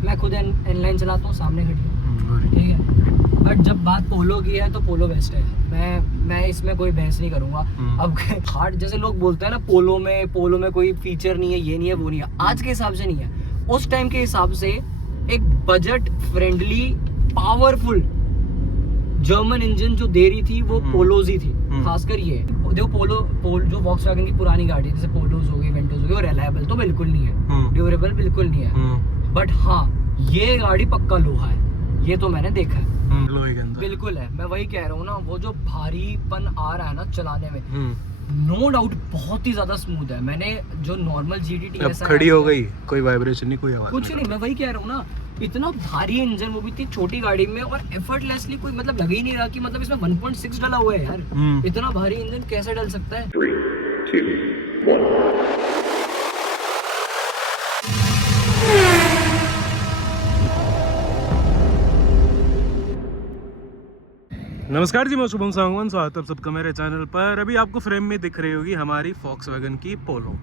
मैं खुद इनलाइन चलाता हूँ, सामने खड़ी है, ठीक है। बट जब बात पोलो की है तो पोलो बेस्ट है। मैं इसमें कोई बहस नहीं करूँगा। अब हार्ड जैसे लोग बोलते हैं ना, पोलो में कोई फीचर नहीं है, ये नहीं है, वो नहीं है। आज के हिसाब से नहीं है, उस टाइम के हिसाब से एक budget friendly powerful German engine जो दे रही थी वो पोलोज ही थी। खासकर ये देखो, पोलो जो वॉक्सवैगन की पुरानी गाड़ी है, जैसे पोलोज हो गई, वेंटोज हो गई, वो रिलायबल तो बिल्कुल नहीं है, ड्यूरेबल बिल्कुल नहीं है। बट हाँ, ये गाड़ी पक्का लोहा है, ये तो मैंने देखा है, लोहे के अंदर बिल्कुल है। मैं वही कह रहा हूँ ना, वो जो भारीपन आ रहा है ना चलाने में, नो डाउट बहुत ही ज्यादा स्मूथ है। मैंने जो नॉर्मल GT अब खड़ी हो गई, कोई वाइब्रेशन नहीं, कोई आवाज कुछ नहीं। मैं वही कह रहा हूँ ना, इतना भारी इंजन, वो भी इतनी छोटी गाड़ी में, और एफर्टलेसली कोई मतलब लग ही नहीं रहा कि मतलब इसमें 1.6 डला हुआ है यार। इतना भारी इंजन कैसे डल सकता है? 3, 2, 1 नमस्कार जी, मैं शुभम सांगवान, स्वागत है सबका मेरे चैनल पर। अभी आपको फ्रेम में दिख रही होगी हमारी वॉक्सवैगन की पोलो।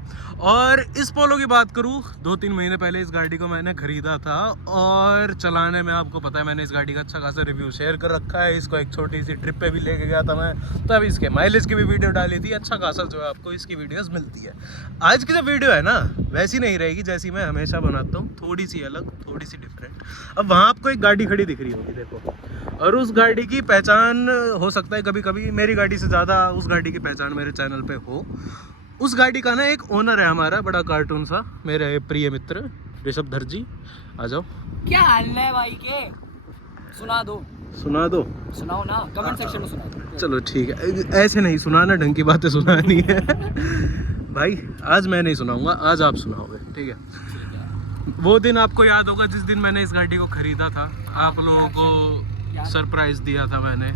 और इस पोलो की बात करूँ, 2-3 महीने पहले इस गाड़ी को मैंने ख़रीदा था और चलाने में आपको पता है मैंने इस गाड़ी का अच्छा खासा रिव्यू शेयर कर रखा है। इसको एक छोटी सी ट्रिप पे भी लेके गया था मैं, तब इसके माइलेज की भी वीडियो डाली थी। अच्छा खासा जो है आपको इसकी वीडियोज़ मिलती है। आज की जो वीडियो है ना, वैसी नहीं रहेगी जैसी मैं हमेशा बनाता हूँ, थोड़ी सी अलग, थोड़ी सी डिफरेंट। अब वहाँ आपको एक गाड़ी खड़ी दिख रही होगी, देखो, और उस गाड़ी की पहचान हो सकता है कभी कभी मेरी गाड़ी से ज़्यादा उस गाड़ी की पहचान मेरे चैनल पे हो। उस गाड़ी का ना एक ओनर है हमारा, बड़ा कार्टून सा, मेरे प्रिय मित्र ऋषभधर जी, आ जाओ। क्या हाल है भाई के? सुना दो, सुनाओ ना, कमेंट सेक्शन में सुना दो। चलो ठीक है, ऐसे नहीं सुनाना, ढंग की बातें सुनानी है भाई। आज मैं नहीं सुनाऊंगा, आज आप सुनाओगे, ठीक है। वो दिन आपको याद होगा जिस दिन मैंने इस गाड़ी को खरीदा था, आप लोगों को सरप्राइज दिया था मैंने,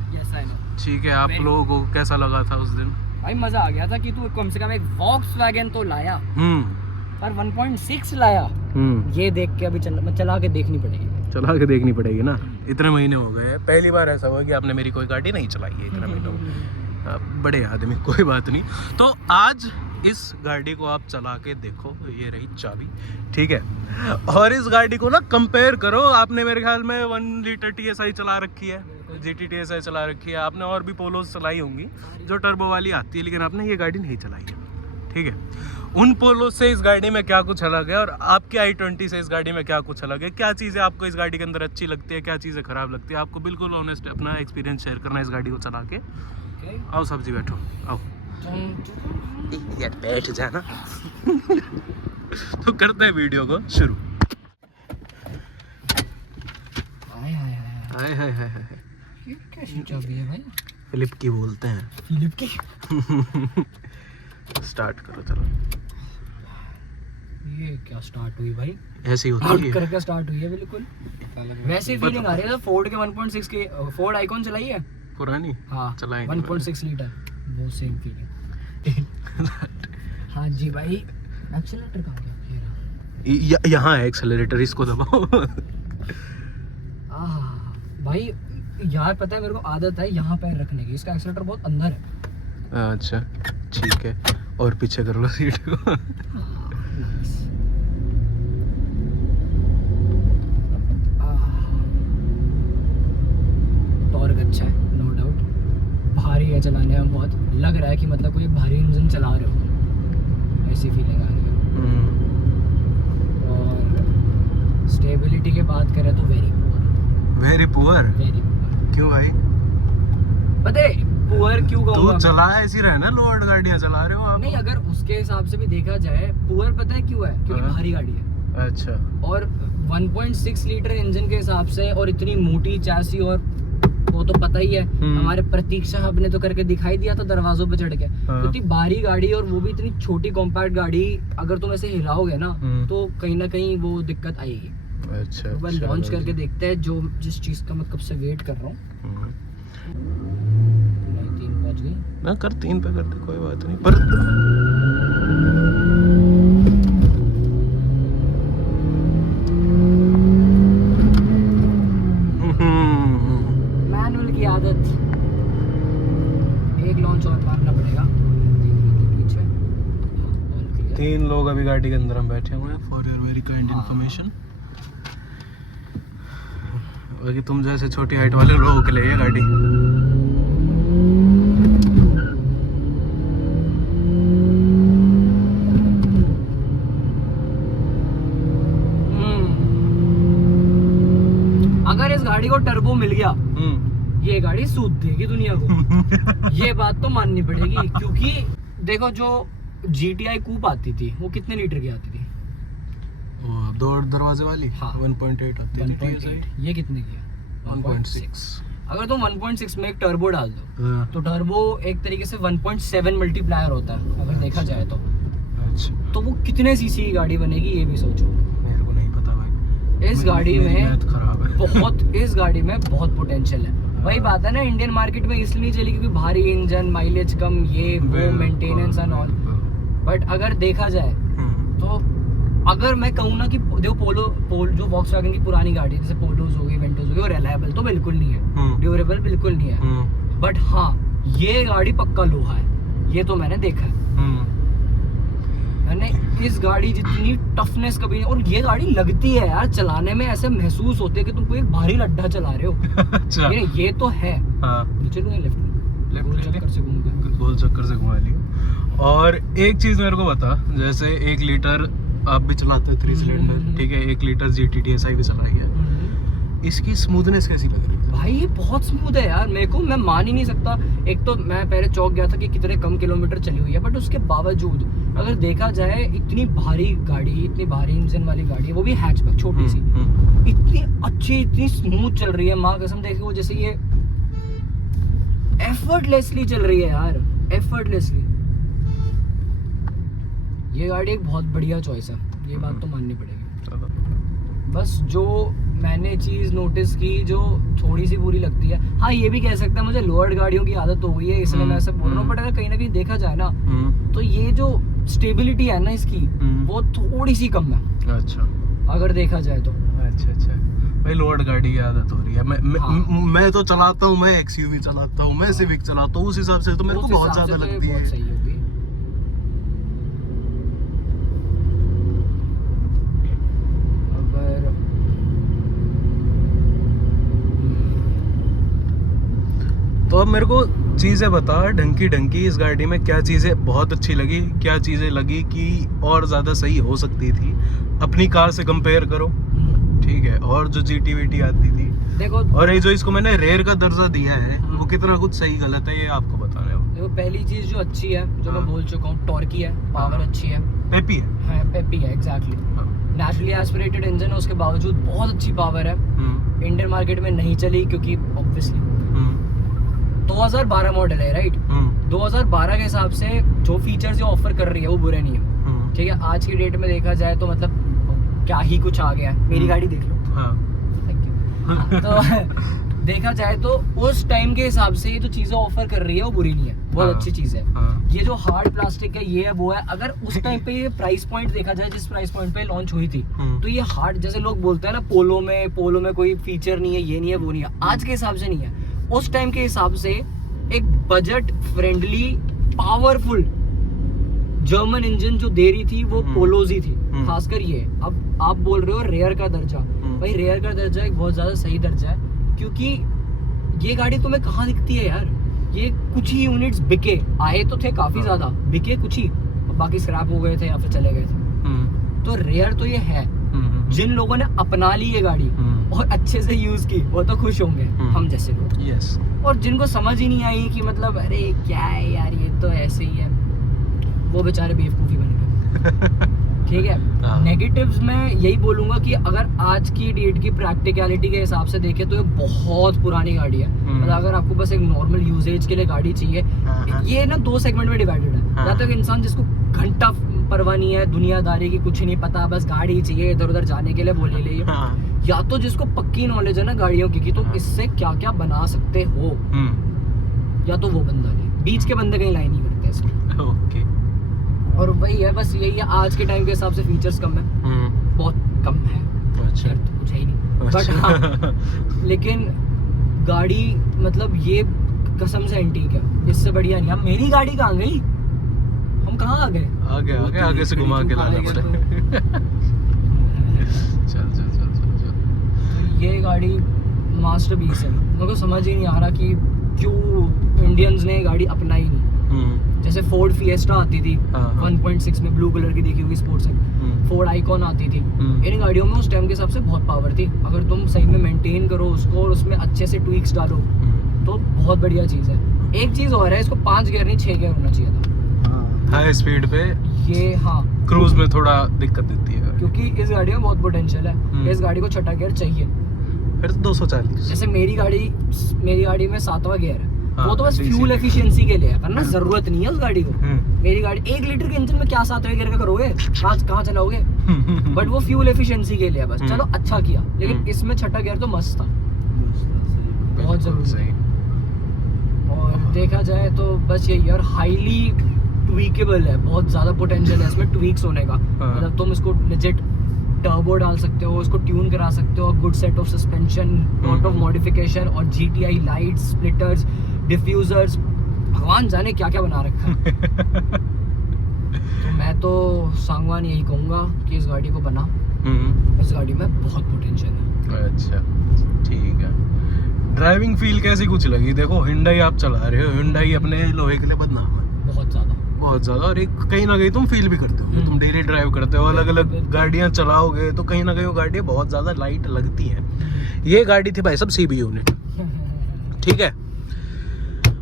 ठीक है। आप लोगों को कैसा लगा था उस दिन? भाई मजा आ गया था कि तू कम से कम एक वॉक्सवैगन तो लाया, पर 1.6 लाया। ये देख के अभी चला के देखनी पड़ेगी ना। इतने महीने हो गए, पहली बार ऐसा हुआ कि आपने मेरी कोई गाड़ी नहीं चलाई है इतने महीनों में। बड़े आदमी, कोई बात नहीं। तो आज इस गाड़ी को आप चला के देखो, ये रही चाबी, ठीक है। और इस गाड़ी को ना कंपेयर करो। आपने मेरे ख्याल में 1 लीटर TSI चला रखी है, GT TSI चला रखी है, आपने और भी पोलोस चलाई होंगी जो टर्बो वाली आती है, लेकिन आपने ये गाड़ी नहीं चलाई है, ठीक है। उन पोलो से इस गाड़ी में क्या कुछ अलग है, और आपके i20 से इस गाड़ी में क्या कुछ अलग है, क्या चीज़ें आपको इस गाड़ी के अंदर अच्छी लगती है, क्या चीज़ें ख़राब लगती है, आपको बिल्कुल ऑनेस्ट अपना एक्सपीरियंस शेयर करना है इस गाड़ी को चला के। आओ सब्जी, बैठो, आओ यार, बैठ जाना तो करते हैं वीडियो को शुरू। हाय हाय हाय हाय, ये कैसी चाबी है भाई? फिलिप की बोलते हैं, फिलिप की। स्टार्ट करो, चलो। ये क्या स्टार्ट हुई भाई? ऐसी होती है, करके स्टार्ट हुई है बिल्कुल वैसी फीलिंग आ रही है। फोर्ड के 1.6 के फोर्ड आइकॉन चलाई है पुरानी, हाँ, चलाई 1.6 लीटर, वो सेम फीलिंग। हाँ जी भाई, एक्सीलरेटर कहाँ गया? यहाँ है एक्सेलरेटर, इसको दबाओ। भाई यार पता है, मेरे को आदत है यहाँ पैर रखने की, इसका एक्सीलरेटर बहुत अंदर है। अच्छा ठीक है, और पीछे कर लो सीट को। टॉर्क अच्छा है, नो डाउट। भारी है चलाने में, बहुत लग रहा है कि मतलब कोई भारी इंजन चला रहे हो, ऐसी फीलिंग आ रही है। और स्टेबिलिटी की बात करें तो वेरी पुअर। क्यों भाई? पता है पुअर क्यों कहूँगा? तू चला ऐसी रहे ना, लोड गाड़ियाँ चला रहे हो आप। नहीं, अगर उसके हिसाब से भी देखा जाए, पुअर पता है क्यों है? क्योंकि भारी गाड़ी है। अच्छा। और 1.6 लीटर इंजन के हिसाब से, और इतनी मोटी चैसी, और वो तो पता ही है, हमारे प्रतीक साहब ने तो करके दिखाई दिया था दरवाजों पे चढ़ के। तो इतनी भारी गाड़ी, और वो भी इतनी छोटी कॉम्पैक्ट गाड़ी, अगर तुम ऐसे हिलाओगे ना तो कहीं ना कहीं वो दिक्कत आएगी। अच्छा, लॉन्च करके देखते हैं, जो जिस चीज का मैं कब से वेट कर रहा हूँ। 3 पहुंच गई ना, कर 3 पे करते, कोई बात नहीं। पर मैनुअल की आदत, एक लॉन्च और मारना पड़ेगा पीछे। 3 लोग अभी गाड़ी के अंदर हम बैठे हुए हैं, for your very kind information. बाकी तुम जैसे छोटी हाइट वाले लोगों के लिए ये गाड़ी। अगर इस गाड़ी को टर्बो मिल गया, ये गाड़ी सूद देगी दुनिया को। ये बात तो माननी पड़ेगी, क्योंकि देखो जो GTI कूप आती थी वो कितने लीटर की आती थी? वो 2 दरवाजे वाली। हाँ। 1.8 आती है। 1.8। ये कितने की है? 1.6। अगर तुम 1.6 में एक टर्बो डाल दो हाँ। तो टर्बो एक तरीके से 1.7 मल्टीप्लायर होता है अगर देखा जाए तो। अच्छा, तो वो कितने सीसी की गाड़ी बनेगी ये भी सोचो। मेरे को नहीं पता भाई। इस गाड़ी में मैथ खराब है। इस गाड़ी में बहुत पोटेंशियल है। वही बात है ना, इंडियन मार्केट में इसलिए नहीं चली क्योंकि भारी इंजन, माइलेज कम, ये वो, मेंटेनेंस एंड ऑल। बट अगर देखा जाए तो अगर मैं कहूँ ना कि देखो पोलो जो वॉक्सवैगन की पुरानी गाड़ी जैसे पोलोज हो गई, वेंटोस हो गई, वो रिलायबल तो बिल्कुल नहीं है, ड्यूरेबल बिल्कुल नहीं है। बट हाँ, ये गाड़ी पक्का लोहा है, ये तो मैंने देखा है। मैंने इस गाड़ी जितनी टफनेस कभी नहीं, और ये गाड़ी लगती है यार चलाने में, ऐसे महसूस होते है कि तुम कोई एक भारी लड्ढा चला रहे हो। अच्छा। ये तो है। हाँ। चलो लेफ्ट गोल चक्कर से घूम के, गोल चक्कर से घुमा लिया। और एक चीज मेरे को बता, जैसे 1 लीटर आप भी चलाते हो 3 सिलेंडर, ठीक है, 1 लीटर GT TSI भी चलाई है, इसकी स्मूथनेस कैसी लग रही है? भाई ये बहुत स्मूथ है यार, मेरे को, मैं मान ही नहीं सकता। एक तो मैं पहले चौंक गया था कि कितने कम किलोमीटर चली हुई है, बट उसके बावजूद अगर देखा जाए इतनी भारी गाड़ी, इतनी भारी इंजन वाली गाड़ी है, वो भी हैचबैक छोटी सी, इतनी अच्छी, इतनी स्मूथ चल रही है। माँ कसम देखो वो जैसे ये एफर्टलेसली चल रही है यार, एफर्टलेसली। ये गाड़ी एक बहुत बढ़िया चॉइस है, ये बात तो माननी पड़ेगी। बस जो मैंने चीज नोटिस की जो थोड़ी सी बुरी लगती है, हाँ ये भी कह सकते हैं मुझे लोअर गाड़ियों की आदत हो गई है इसलिए मैं ऐसे बोल रहा हूँ, बट अगर कहीं ना कहीं देखा जाए ना तो ये जो स्टेबिलिटी है ना इसकी वो थोड़ी सी कम है। अच्छा, अगर देखा जाए तो। अच्छा भाई, लोअर गाड़ी की आदत हो रही है। मैं तो चलाता हूँ, मैं XUV चलाता हूँ, मैं सिविक चलाता हूँ, उस हिसाब से तो मेरे को बहुत ज्यादा लगती है। बहुत सही होगी। तो अब मेरे को चीज़ें बता, ढंकी इस गाड़ी में क्या चीज़ें बहुत अच्छी लगी, क्या चीज़ें लगी कि और ज़्यादा सही हो सकती थी अपनी कार से कंपेयर करो, ठीक है, और जो GT VT आती थी देखो, और ये जो इसको मैंने रेयर का दर्जा दिया है वो कितना कुछ सही गलत है ये आपको बता रहे हो। देखो पहली चीज़ जो अच्छी है, जो मैं बोल चुका हूँ, टॉर्की है, पावर अच्छी है, पेपी है, पेपी है, एग्जैक्टली। नेचुरली एस्पिरेटेड इंजन है, उसके बावजूद बहुत अच्छी पावर है। इंडियन मार्केट में नहीं चली क्योंकि ऑब्वियसली 2012 मॉडल है, राइट। 2012 के हिसाब से जो फीचर्स ये ऑफर कर रही है वो बुरे नहीं है, ठीक है। आज की डेट में देखा जाए तो मतलब क्या ही कुछ आ गया है। मेरी गाड़ी देख लो। Thank you. तो देखा जाए तो उस टाइम के हिसाब से ये जो चीजें ऑफर कर रही है वो बुरी नहीं है, बहुत अच्छी चीज है। ये जो हार्ड प्लास्टिक है ये है वो है, अगर उस टाइम पे ये प्राइस पॉइंट देखा जाए जिस प्राइस पॉइंट पे लॉन्च हुई थी तो ये हार्ड, जैसे लोग बोलते हैं ना पोलो में कोई फीचर नहीं है, ये नहीं है, वो नहीं है, आज के हिसाब से नहीं है। उस टाइम के हिसाब से एक budget friendly powerful German engine जो दे रही थी वो पोलोज ही थी, खासकर ये। अब आप बोल रहे हो रेयर का दर्जा, भाई रेयर का दर्जा एक बहुत ज्यादा सही दर्जा है, क्योंकि ये गाड़ी तुम्हें कहाँ दिखती है यार। ये कुछ ही यूनिट्स बिके, आए तो थे काफी ज्यादा, बिके कुछ ही, बाकी स्क्रैप हो गए थे या फिर चले गए थे। तो रेयर तो ये है। जिन लोगों ने अपना ली ये गाड़ी और अच्छे से यूज की वो तो खुश होंगे, हम जैसे लोग। यस। और जिनको समझ ही नहीं आई कि मतलब अरे क्या है यार, ये तो ऐसे ही है, वो बेचारे बेवकूफी बन गए। ठीक है। नेगेटिव्स में यही बोलूंगा कि अगर आज की डेट की प्रैक्टिकलिटी के हिसाब से देखें तो ये बहुत पुरानी गाड़ी है। मतलब अगर आपको बस एक नॉर्मल यूजेज के लिए गाड़ी चाहिए, ये ना 2 सेगमेंट में डिवाइडेड है। या तो एक इंसान जिसको घंटा परवाह नहीं है, दुनियादारी की कुछ नहीं पता, बस गाड़ी चाहिए इधर उधर जाने के लिए, वो ले ले। या तो जिसको पक्की नॉलेज है ना गाड़ियों की कि तुम इससे क्या क्या बना सकते हो, या तो वो बंदा ले। बीच के बंदे कहीं लाइन नहीं करते इसमें। ओके। और वही है, बस यही है, आज के टाइम के हिसाब से फीचर्स कम है, बहुत कम है। अच्छा। तो कुछ है ही नहीं। बट हाँ, लेकिन गाड़ी मतलब ये कसम से एंटीक है, इससे बढ़िया नहीं। अब मेरी गाड़ी कहाँ गई, हम कहाँ आ गए, आगे से घुमा के लाना पड़ेगा। चल। ये गाड़ी मास्टरपीस है। मेरे को समझ ही नहीं आ रहा कि क्यों इंडियंस ने गाड़ी अपनाई नहीं। जैसे फोर्ड फिएस्टा आती थी 1.6 में, ब्लू कलर की देखी होगी स्पोर्ट्स में। फोर्ड आइकॉन आती थी। इन गाड़ियों में उस टाइम के हिसाब से बहुत पावर थी। अगर तुम सही में मेंटेन करो उसको और उसमें अच्छे से ट्विक्स डालो तो बहुत बढ़िया चीज़ है। एक चीज़ और है, इसको 5 गियर नहीं 6 गियर होना चाहिए था हाई स्पीड पे। ये हाँ, क्रूज में थोड़ा दिक्कत देती है क्योंकि इस गाड़ी में बहुत पोटेंशियल है। इस गाड़ी को छठा गियर चाहिए। फिर 240। जैसे मेरी गाड़ी में 7वां गियर है। वो तो बस DC फ्यूल एफिशिएंसी के लिए है, वरना जरूरत नहीं है उस गाड़ी को। मेरी गाड़ी 1 लीटर के इंजन में क्या 7वें गियर का करोगे, कहाँ चलाओगे। बट वो फ्यूल एफिशिएंसी के लिए बस। चलो अच्छा किया, लेकिन इसमें छठा गियर तो मस्त था, बहुत जरूरी है। और देखा जाए तो बस यही है। और हाईली ट्वीकेबल है, बहुत ज्यादा पोटेंशियल है इसमें ट्वीक्स होने का। मतलब तुम इसको लेजिट टर्बो डाल सकते हो, इसको ट्यून करा सकते हो, good set of suspension, lot of modification और जीटीआई लाइट्स, स्प्लिटर्स, डिफ्यूजर्स, भगवान जाने क्या क्या बना रखा है। तो मैं तो सांगवान यही कहूँगा कि इस गाड़ी को बना। इस गाड़ी में बहुत पोटेंशियल है। अच्छा ठीक है। ड्राइविंग फील कैसी कुछ लगी? देखो हिंडाई आप चला रहे हो, हिंडाई अपने लोहे के लिए बदनाम है बहुत ज़्यादा। और एक कहीं ना कहीं तुम फील भी करते हो। तुम डेली ड्राइव करते हो, अलग अलग गाड़ियां चलाओगे तो कहीं ना कहीं वो गाड़ियां बहुत ज़्यादा लाइट लगती हैं। ये गाड़ी थी भाई सब CB यूनिट, ठीक है।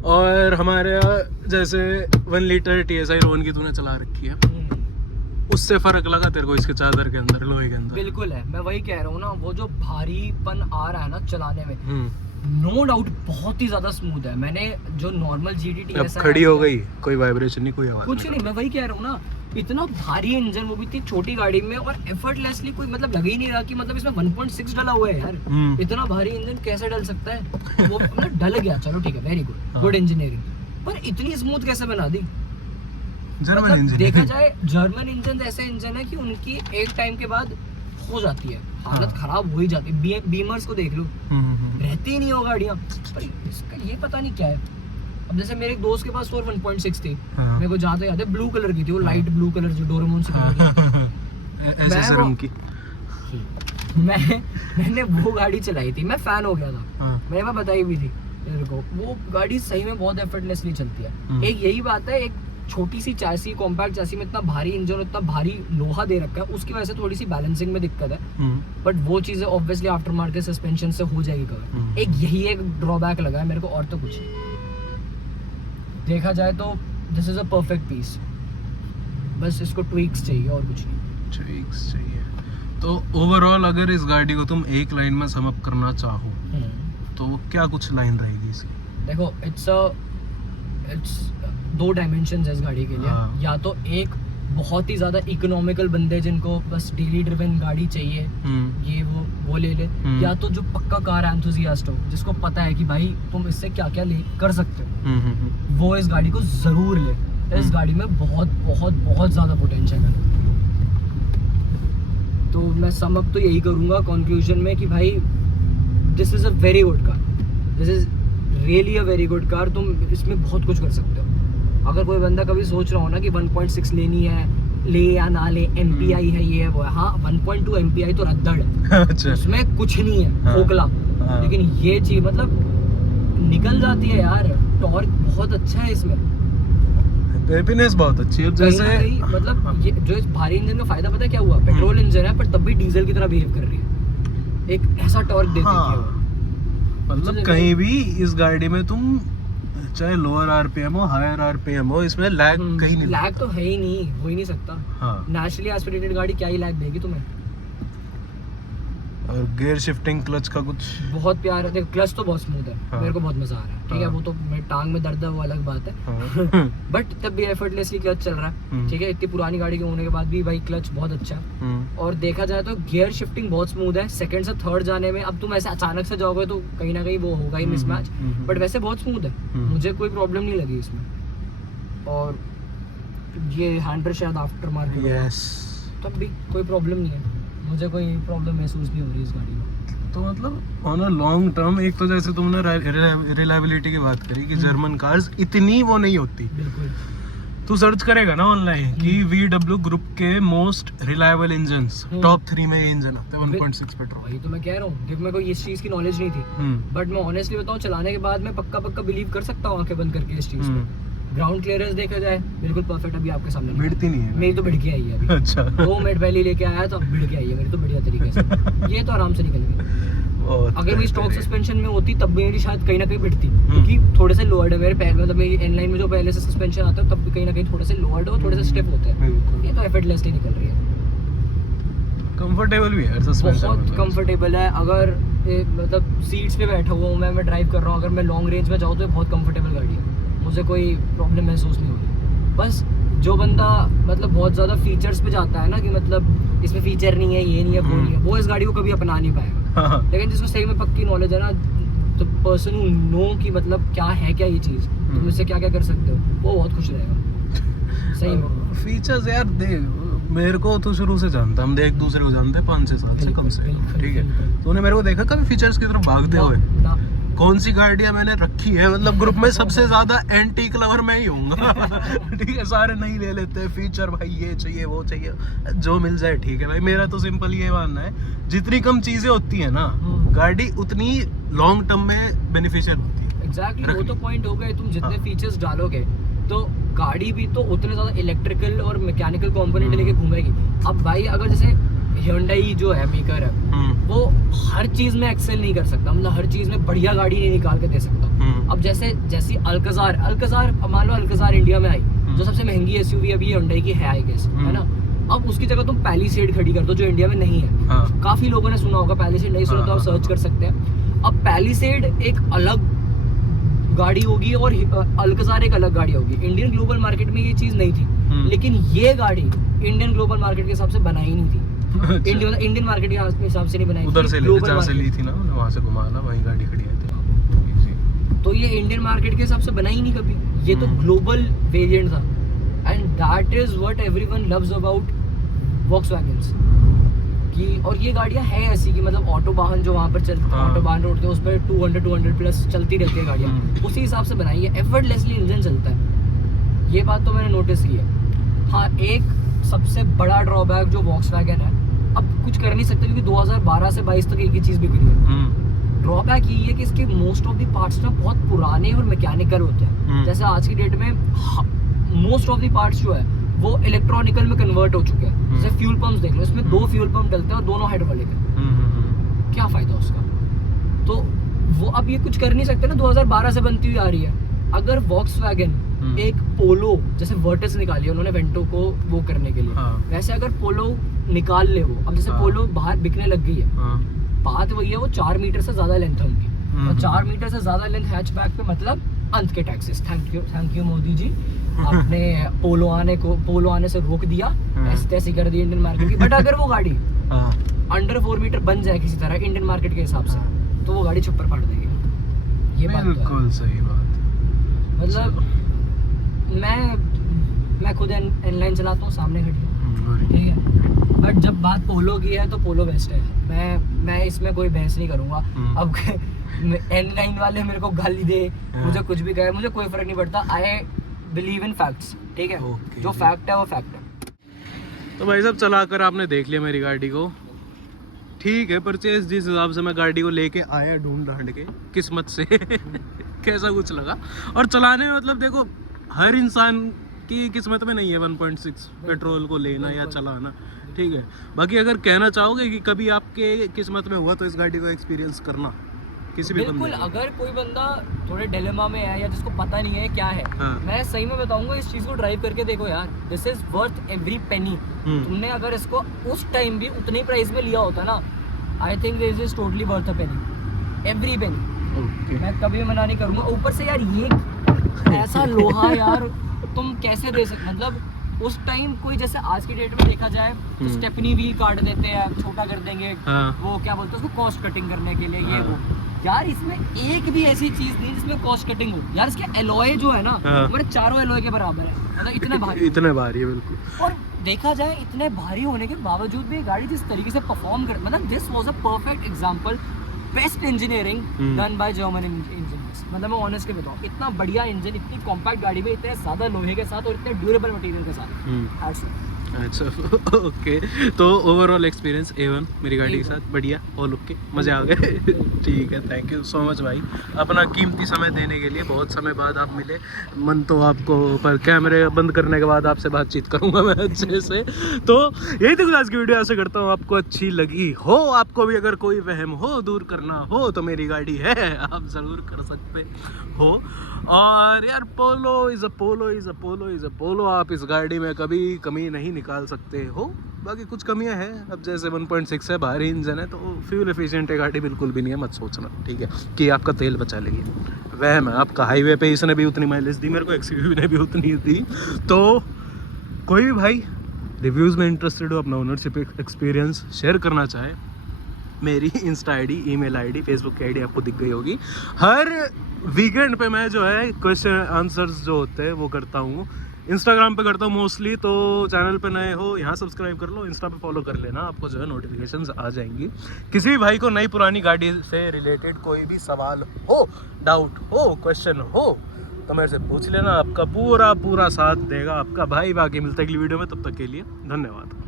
और हमारे यहाँ जैसे 1 लीटर TSI रोहन की तूने चला रखी है, उससे फर्क लगा तेरे को इसके चादर के अंदर, लोहे के अंदर? बिल्कुल है, मैं वही कह रहा हूँ ना। वो जो भारीपन आ रहा है ना चलाने में, नो डाउट बहुत ही ज्यादा स्मूथ है। मैंने जो नॉर्मल GT TSI खड़ी हो गई, कोई वाइब्रेशन नहीं, कोई आवाज कुछ नहीं। मैं वही कह रहा हूँ ना, इतना भारी इंजन, वो भी इतनी छोटी गाड़ी में, और एफर्टलेसली कोई मतलब लग ही नहीं रहा कि मतलब इसमें 1.6 डला हुआ है यार। इतना भारी इंजन कैसे डल सकता है? वो मतलब डल गया, चलो ठीक है, वेरी गुड, गुड इंजीनियरिंग। पर इतनी स्मूथ कैसे बना दी? German engine. देखा जाए जर्मन इंजन ऐसे इंजन है कि उनकी एक टाइम के बाद हो जाती है, हालत खराब हो ही जाती है। बीमर्स को देख लो, रहती ही नहीं हो गाड़ियाँ। पर इसका ये पता नहीं क्या है। अब जैसे मेरे एक दोस्त के पास 1.6 थी, मेरे को जहाँ तक याद है ब्लू कलर की थी, वो लाइट ब्लू कलर जो डोरेमोन से ऐसे रंग की। मैंने वो गाड़ी चलाई थी, मैं फैन हो गया था। मैंने वहाँ बताई भी थी मेरे को, वो गाड़ी सही में बहुत एफर्टलेसली चलती है। एक यही बात है, एक छोटी सी चैसी, कॉम्पैक्ट चैसी में इतना भारी इंजन, इतना भारी लोहा दे रखा है, उसकी वजह से थोड़ी सी बैलेंसिंग में दिक्कत है। बट वो चीजें ऑब्वियसली आफ्टर मार्केट सस्पेंशन से हो जाएगी कवर। एक यही एक ड्रॉबैक लगा है मेरे को, और तो कुछ नहीं। देखा जाए तो this is a perfect piece, बस इसको ट्वीक्स चाहिए और कुछ नहीं। ट्वीक्स चाहिए। तो ओवरऑल अगर इस गाड़ी को तुम एक लाइन में सम अप करना चाहो तो क्या कुछ लाइन रहेगी इसकी? देखो इट्स 2 डायमेंशंस है इस गाड़ी के लिए। या तो एक बहुत ही ज्यादा इकोनॉमिकल बंदे जिनको बस डेली ड्रिवन गाड़ी चाहिए, ये वो ले ले। या तो जो पक्का कार एंथुसियास्ट हो, जिसको पता है कि भाई तुम इससे क्या क्या कर सकते हो, वो इस गाड़ी को जरूर ले। इस गाड़ी में बहुत बहुत बहुत ज्यादा पोटेंशियल है। तो मैं सम अप तो यही करूंगा कंक्लूजन में कि भाई this is a very good car, this is really a very good car. तुम इसमें बहुत कुछ कर सकते हो। अगर कोई बंदा कभी सोच रहा हो ना कि 1.6 लेनी है, ले या ना ले, MPI है, ये है वो है, हाँ 1.2 MPI तो रद्दड़ है। अच्छा। उसमें कुछ नहीं है, खोखला। लेकिन ये चीज मतलब निकल जाती है यार, टॉर्क बहुत अच्छा है इसमें, हैप्पीनेस बहुत अच्छी है। जैसे मतलब ये जो इस भारी इंजन का फायदा पता है क्या हुआ? पेट्रोल इंजन है पर तब भी डीजल की तरह बिहेव कर रही है, एक ऐसा टॉर्क देती है वो। मतलब कहीं भी इस गाड़ी में तुम चाहे लोअर RPM हो, हायर RPM हो, इसमें लैग कहीं नहीं, लैग तो है ही नहीं, हो ही नहीं सकता। नेचुरली एस्पिरेटेड गाड़ी क्या ही लैग देगी तुम्हें। और गियर शिफ्टिंग, क्लच का कुछ बहुत प्यार है। देखो क्लच तो बहुत स्मूथ है, मेरे को बहुत मजा आ रहा है। ठीक है, वो तो मेरे टांग में दर्द है, वो अलग बात है। बट तब भी एफर्टलेसली क्लच चल रहा है। ठीक है, इतनी पुरानी गाड़ी के होने के बाद भी भाई क्लच बहुत अच्छा है। और देखा जाए तो गियर शिफ्टिंग बहुत स्मूथ है। सेकंड से थर्ड जाने में, अब तुम ऐसे अचानक से जाओगे तो कहीं ना कहीं वो होगा ही मिसमैच, बट वैसे बहुत स्मूथ है, मुझे कोई प्रॉब्लम नहीं लगी इसमें। और ये हैंडल शायद आफ्टर मार्केट, यस, तब भी कोई प्रॉब्लम नहीं है, मुझे कोई प्रॉब्लम महसूस नहीं हो रही इस गाड़ी में। तो मतलब ऑन अ लॉन्ग टर्म, एक तो जैसे तुमने रिलायबिलिटी की बात करी कि जर्मन कार्स इतनी वो नहीं होती, बिल्कुल। तू सर्च करेगा ना ऑनलाइन कि VW ग्रुप के मोस्ट रिलायबल इंजन्स, टॉप 3 में ये इंजन आते हैं 1.6 पेट्रोल। वही तो मैं कह रहा हूँ, क्योंकि मेरे को इस चीज़ की नॉलेज नहीं थी, बट मैं ऑनेस्टली बताऊँ चलाने के बाद मैं पक्का बिलीव कर सकता हूँ आंखें बंद करके इस चीज़ पे। ग्राउंड क्लियरेंस देखा जाए बिल्कुल परफेक्ट, अभी आपके सामने भिड़ती नहीं है मेरी तो भिड़ के आई है अभी। अच्छा 2 मिनट पहले लेके आया तो भिड़ के आई है मेरी तो बढ़िया तरीके से। ये तो आराम से निकल गई। अगर मेरी स्टॉक सस्पेंशन में होती तब मेरी शायद कहीं ना कहीं भिड़ती, क्योंकि थोड़े से लोअर्ड है मेरे पैर, मतलब मेरी एनलाइन में जो पहले से सस्पेंशन आता है तब भी कहीं ना कहीं थोड़े से लोअर्ड और थोड़े से स्टेप होते हैं। ये तो एफर्टलेसली निकल रही है, कंफर्टेबल भी है सस्पेंशन, बहुत कंफर्टेबल है। अगर मतलब सीट्स पे बैठा हुआ हूँ मैं ड्राइव कर रहा हूँ, अगर मैं लॉन्ग रेंज में जाऊँ तो बहुत कंफर्टेबल गाड़ी है, मुझे कोई प्रॉब्लम महसूस नहीं होगी। बस जो बंदा मतलब बहुत ज़्यादा फीचर्स पे जाता है ना कि मतलब इसमें फीचर नहीं है, ये नहीं है, वो नहीं है, वो इस गाड़ी को कभी अपना नहीं पाएगा। लेकिन जिसको सही में पक्की नॉलेज है ना, तो पर्सन हु नो कि मतलब क्या है क्या ये चीज़, तुम इससे क्या क्या कर सकते हो, वो बहुत खुश रहेगा सही में। फीचर्स यार देख, मेरे को तो शुरू से जानता, हम एक दूसरे को जानते हैं 5-6 साल से कम से, ठीक है। तूने मेरे को देखा कभी फीचर्स की तरफ भागते हुए? कौन सी गाड़ियां मैंने रखी है, मतलब ग्रुप में सबसे ज्यादा एंटीक लवर मैं ही हूँगा। ठीक है, सारे नहीं ले लेते फीचर, भाई ये चाहिए वो चाहिए, जो मिल जाए ठीक है भाई। मेरा तो सिंपल ये मानना है, जितनी कम चीजें होती है ना गाड़ी उतनी लॉन्ग टर्म में बेनिफिशियल होती है। एग्जैक्टली, वो तो पॉइंट हो गए। तुम जितने फीचर्स डालोगे तो गाड़ी भी तो उतने ज्यादा इलेक्ट्रिकल और मैकेनिकल कंपोनेंट लेके घूमेगी। अब भाई अगर जैसे Hyundai जो है मेकर है, वो हर चीज में एक्सेल नहीं कर सकता, मतलब हर चीज में बढ़िया गाड़ी नहीं निकाल के दे सकता। अब जैसी अल्काजार मान लो अल्काजार इंडिया में आई, जो सबसे महंगी एसयूवी अभी Hyundai की है आई गेस, है ना। अब उसकी जगह तुम पैलिसेड खड़ी कर दो जो इंडिया में नहीं है। काफी लोगों ने सुना होगा, पैलिसेड नहीं सुना तो आप सर्च कर सकते हैं। अब पैलिसेड एक अलग गाड़ी होगी और अल्काजार एक अलग गाड़ी होगी। इंडियन ग्लोबल मार्केट में ये चीज नहीं थी, लेकिन ये गाड़ी इंडियन ग्लोबल मार्केट के हिसाब से बनाई नहीं थी। इंडियन मार्केट के हिसाब से नहीं बनाई, उधर से जहाँ से ली थी ना, वहाँ से घुमाना, वहीं गाड़ी खड़ी है। तो ये इंडियन मार्केट के हिसाब से बनाई नहीं कभी, ये तो ग्लोबल वेरिएंट था। And that is what everyone loves about Volkswagens की। और ये गाड़ियाँ है ऐसी कि मतलब ऑटो वाहन जो वहाँ पर चलते हैं, ऑटो वाहन रोड पे उस पर 200 प्लस चलती रहती है गाड़ियाँ, उसी हिसाब से बनाई है। एफर्टलेसली इंजन चलता है, ये बात तो मैंने नोटिस की है। हाँ, एक सबसे बड़ा ड्रॉबैक जो वॉक्सवैगन है, अब कुछ कर नहीं सकते क्योंकि 2012 से 22 तक एक ही चीज़ बिक रही है। ड्रॉबैक ये है कि इसके मोस्ट ऑफ द पार्ट्स ना बहुत पुराने और मैकेनिकल होते हैं। जैसे आज की डेट में मोस्ट ऑफ द पार्ट्स जो है वो इलेक्ट्रॉनिकल में कन्वर्ट हो चुके हैं। जैसे फ्यूल पंप्स देख लो, इसमें 2 फ्यूल पंप डलते हैं और दोनों हाइड्रोलिक है। क्या फायदा उसका? तो वो अब ये कुछ कर नहीं सकते ना, 2012 से बनती हुई आ रही है। अगर वॉक्सवैगन एक पोलो जैसे वर्टिस निकाली है उन्होंने वेंटो को वो करने के लिए, वैसे अगर पोलो निकाल ले वो, अब जैसे पोलो बाहर बिकने लग गई है, बात वही है, वो 4 मीटर से ज्यादा लेंथ है उनकी, और 4 मीटर से ज्यादा लेंथ हैचबैक पे मतलब अंत के taxes. Thank you Modi ji, आपने पोलो आने से रोक दिया, ऐसे तैसे कर दी इंडियन मार्केट की। बट अगर वो गाड़ी अंडर 4 मीटर बन जाए किसी तरह इंडियन मार्केट के हिसाब से, तो वो गाड़ी छप्पर फाड़ देगी। ये बात बिल्कुल सही बात। मतलब मैं खुद एनलाइन चलाता हूँ, सामने खड़ी है, ठीक है। बट जब बात पोलो की है तो पोलो बेस्ट है। मैं इसमें कोई बहस नहीं करूँगा। अब एनलाइन वाले मेरे को गाली दे, मुझे कुछ भी कहे, मुझे कोई फर्क नहीं पड़ता। आई बिलीव इन फैक्ट्स, ठीक है। जो फैक्ट है वो फैक्ट है। तो भाई साहब चला कर आपने देख लिया मेरी गाड़ी को, ठीक है। परचेज जिस हिसाब से मैं गाड़ी को लेके आया ढूंढ ढांड के किस्मत से कैसा कुछ लगा। और चलाने में मतलब देखो, हर इंसान की किस्मत में नहीं है 1.6 पेट्रोल को लेना या चलाना, ठीक है। बाकी अगर कहना चाहोगे कि कभी आपके किस्मत में हुआ तो इस गाड़ी को एक्सपीरियंस करना किसी भी बिल्कुल। अगर कोई बंदा थोड़े डिलेमा में है या जिसको पता नहीं है क्या है, मैं सही में बताऊंगा इस चीज को ड्राइव करके देखो यार, this is worth every penny. तुमने अगर इसको उस टाइम भी उतने प्राइस में लिया होता ना, I think this is totally worth a Penney, every penny. मैं कभी मना नहीं करूंगा। ऊपर से यार ये ऐसा लोहा यार तुम कैसे दे सकते, मतलब उस टाइम कोई जैसे आज की डेट में देखा जाए तो स्टेपनी व्हील काट देते हैं, छोटा कर देंगे, वो क्या बोलते हैं उसको, कॉस्ट कटिंग करने के लिए, ये वो। यार इसमें एक भी ऐसी चीज नहीं जिसमें कॉस्ट कटिंग हो। यार इसके एलॉय जो है ना, मेरे चारों एलॉय के बराबर है, मतलब इतने भारी इतने भारी है बिल्कुल। और देखा जाए इतने भारी होने के बावजूद भी गाड़ी जिस तरीके से परफॉर्म कर, मतलब this was a perfect example best engineering done by German engineers. मतलब मैं ऑनेस्टली बताऊं, इतना बढ़िया इंजन इतनी कॉम्पैक्ट गाड़ी में इतने ज्यादा लोहे के साथ और इतने ड्यूरेबल मटेरियल के साथ। अच्छा ओके, तो ओवरऑल एक्सपीरियंस A1 मेरी गाड़ी के साथ बढ़िया, ऑल ओके, मज़े आ गए। ठीक है, थैंक यू सो मच भाई अपना कीमती समय देने के लिए। बहुत समय बाद आप मिले, मन तो आपको, पर कैमरे बंद करने के बाद आपसे बातचीत करूंगा मैं अच्छे से। तो यही थी आज की वीडियो, ऐसे करता हूँ आपको अच्छी लगी हो। आपको भी अगर कोई वहम हो दूर करना हो तो मेरी गाड़ी है, आप ज़रूर कर सकते हो। और यार Polo is a Polo is a Polo is a Polo, आप इस गाड़ी में कभी कमी नहीं निकाल सकते हो। बाकी कुछ कमियां हैं, अब जैसे 1.6 है, भारी इंजन है, तो फ्यूल एफिशिएंट है गाड़ी, बिल्कुल भी नहीं है, मत सोचना ठीक है कि आपका तेल बचा लेगी। वहम है आपका। हाईवे पे इसने भी उतनी माइलेज दी मेरे को, XUV ने भी उतनी दी। तो कोई भी भाई रिव्यूज़ में इंटरेस्टेड हो, अपना ओनरशिप एक्सपीरियंस शेयर करना चाहे, मेरी Insta ID, email ID, Facebook की ID आपको दिख गई होगी। हर वीकेंड पे मैं जो है क्वेश्चन आंसर्स जो होते हैं वो करता हूँ, इंस्टाग्राम पे करता हूँ मोस्टली। तो चैनल पे नए हो यहाँ सब्सक्राइब कर लो, इंस्टा पे फॉलो कर लेना, आपको जो है नोटिफिकेशंस आ जाएंगी। किसी भी भाई को नई पुरानी गाड़ी से रिलेटेड कोई भी सवाल हो, डाउट हो, क्वेश्चन हो, तो मेरे से पूछ लेना, आपका पूरा साथ देगा आपका भाई। बाकी मिलता है अगली वीडियो में, तब तक के लिए धन्यवाद।